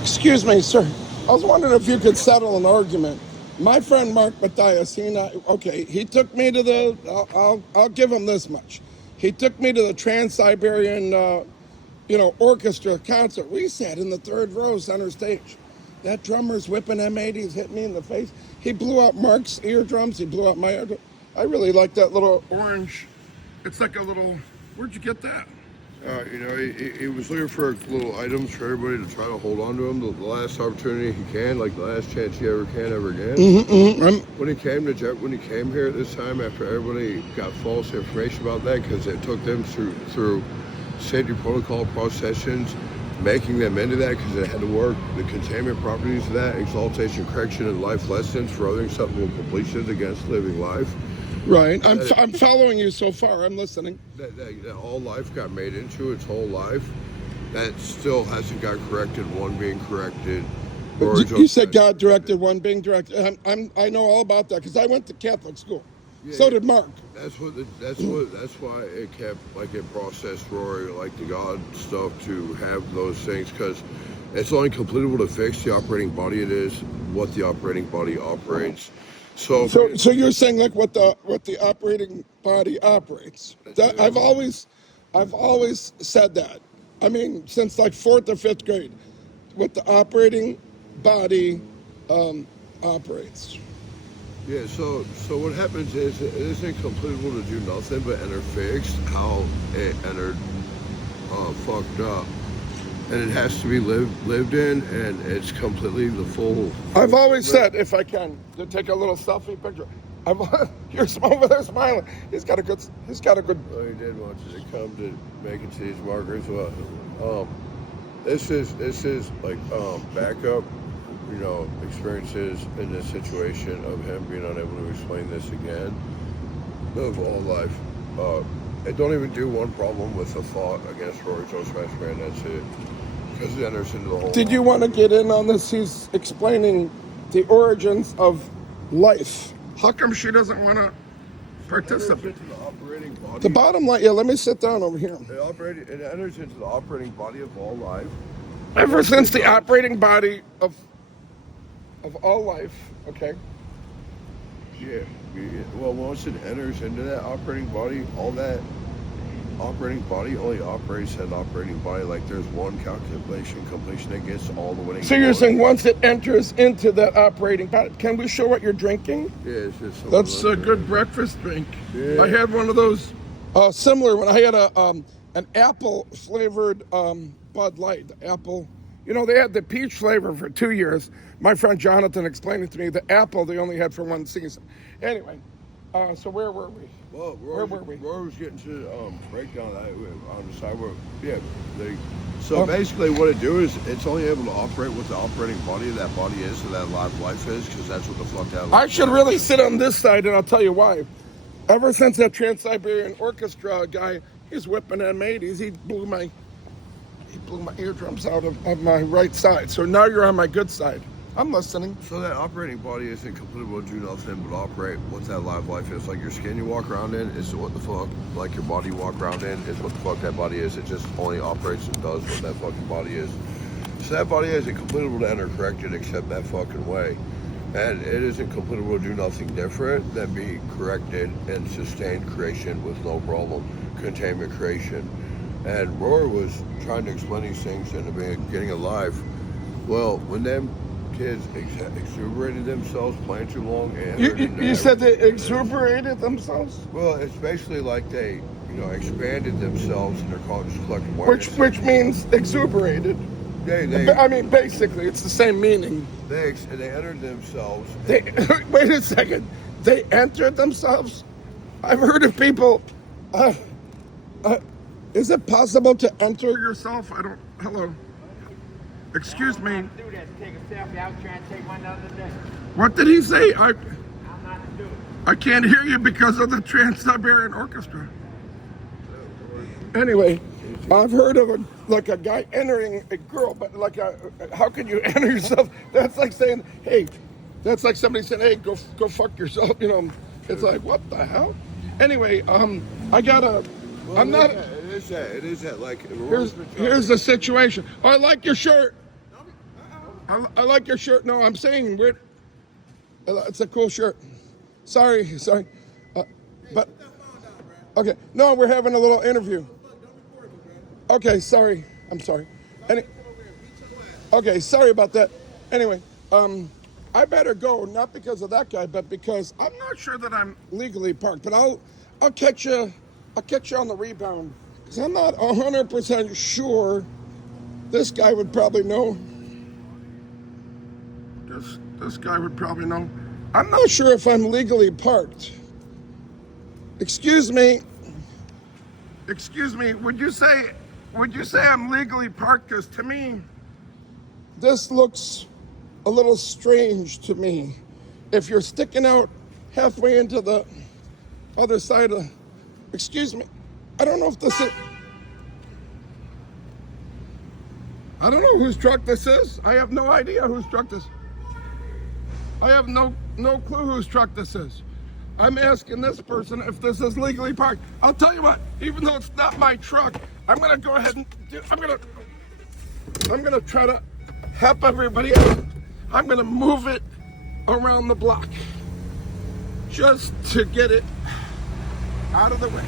Excuse me, sir. I was wondering if you could settle an argument. My friend Mark Matthias, he took me to the. I'll give him this much. He took me to the Trans-Siberian, orchestra concert. We sat in the third row, center stage. That drummer's whipping M80s, hit me in the face. He blew out Mark's eardrums. He blew out my eardrums. I really like that little orange. It's like a little. Where'd you get that? He was looking for little items for everybody to try to hold on to him the last opportunity he can, like the last chance he ever can ever get. When he came here this time, after everybody got false information about that, because it took them through safety protocol processions, making them into that because it had to work the containment properties of that, exaltation, correction, and life lessons for othering something with completions against living life. Right. I'm following you so far. I'm listening. That all life got made into its whole life. That still hasn't got corrected. One being corrected. You said God directed, one being directed. I know all about that because I went to Catholic school. Yeah, so did Mark. That's why it kept it processed Rory like the God stuff to have those things, because it's only completable to fix the operating body. It is what the operating body operates. So you're saying like what the operating body operates. I've always said that. I mean, since like 4th or 5th grade, what the operating body operates. Yeah. So what happens is it isn't completable to do nothing but enter fixed how it entered fucked up. And it has to be lived in, and it's completely the full. I've always said, if I can, to take a little selfie picture. You're over there smiling. He's got a good. Well, he did want you to come to make it to these markers. Well, this is like backup, experiences in this situation of him being unable to explain this again. Of all life. It don't even do one problem with the thought against Rory Joe Smashman. That's it. Because it enters into the whole. Did you want to get in on this? He's explaining the origins of life. How come she doesn't want to participate? The bottom line. Yeah, let me sit down over here. It enters into the operating body of all life. Ever since the operating body of all life. Okay. Yeah. Well, once it enters into that operating body, all that operating body only operates that operating body. Like there's one calculation completion that gets all the winning. So you're saying once it enters into that operating body, can we show what you're drinking? Yeah, it's just. That's a good breakfast drink. Yeah. I had one of those similar when I had an apple flavored Bud Light. Apple. They had the peach flavor for 2 years. My friend Jonathan explained it to me. The apple they only had for 1 season. Anyway, so where were we? Well, where were we? Rory was getting to breakdown on the side where, basically what it do is it's only able to operate what the operating body of that body is, and that life is, because that's what the fuck that. I should really sit on this side, and I'll tell you why. Ever since that Trans-Siberian Orchestra guy, he's whipping M80s. He blew my eardrums out of my right side. So now you're on my good side. I'm listening. So that operating body isn't completable to do nothing but operate what that life is. Like your skin you walk around in is what the fuck, like your body you walk around in is what the fuck that body is. It just only operates and does what that fucking body is. So that body isn't completable to enter corrected except that fucking way. And it isn't completable to do nothing different than be corrected and sustained creation with no problem. Containment creation. And Rory was trying to explain these things in the beginning of life. Well, when them kids exuberated themselves playing too long, and you said they exuberated themselves? Well, it's basically like they, expanded themselves, and they're called just collective awareness. Which means exuberated. Basically, it's the same meaning. They entered themselves. Wait a second. They entered themselves? I've heard of people. Is it possible to enter yourself? Hello. Excuse me. I'm not to do that. Take a selfie. I was trying to take one the other day. What did he say? I'm not to do it. I can't hear you because of the Trans-Siberian Orchestra. Anyway, I've heard of a guy entering a girl, but how can you enter yourself? That's like saying, hey, that's like somebody saying, hey, go fuck yourself. It's like, what the hell? Anyway, I gotta. Well, I'm not. It is that. It is that. Like, Here's the situation. Oh, I like your shirt. I like your shirt. No, I'm saying it's a cool shirt. Sorry. But okay. No, we're having a little interview. Okay, sorry. I'm sorry. Okay, sorry about that. Anyway, I better go, not because of that guy, but because I'm not sure that I'm legally parked. But I'll catch you on the rebound, because I'm not 100% sure. This guy would probably know. This guy would probably know. I'm not sure if I'm legally parked. Excuse me. Would you say I'm legally parked? Because to me, this looks a little strange to me. If you're sticking out halfway into the other side of, excuse me, I don't know if this is, I don't know whose truck this is. I have no idea whose truck this is. I have no clue whose truck this is. I'm asking this person if this is legally parked. I'll tell you what, even though it's not my truck, I'm gonna go ahead and I'm gonna try to help everybody out. I'm gonna move it around the block just to get it out of the way.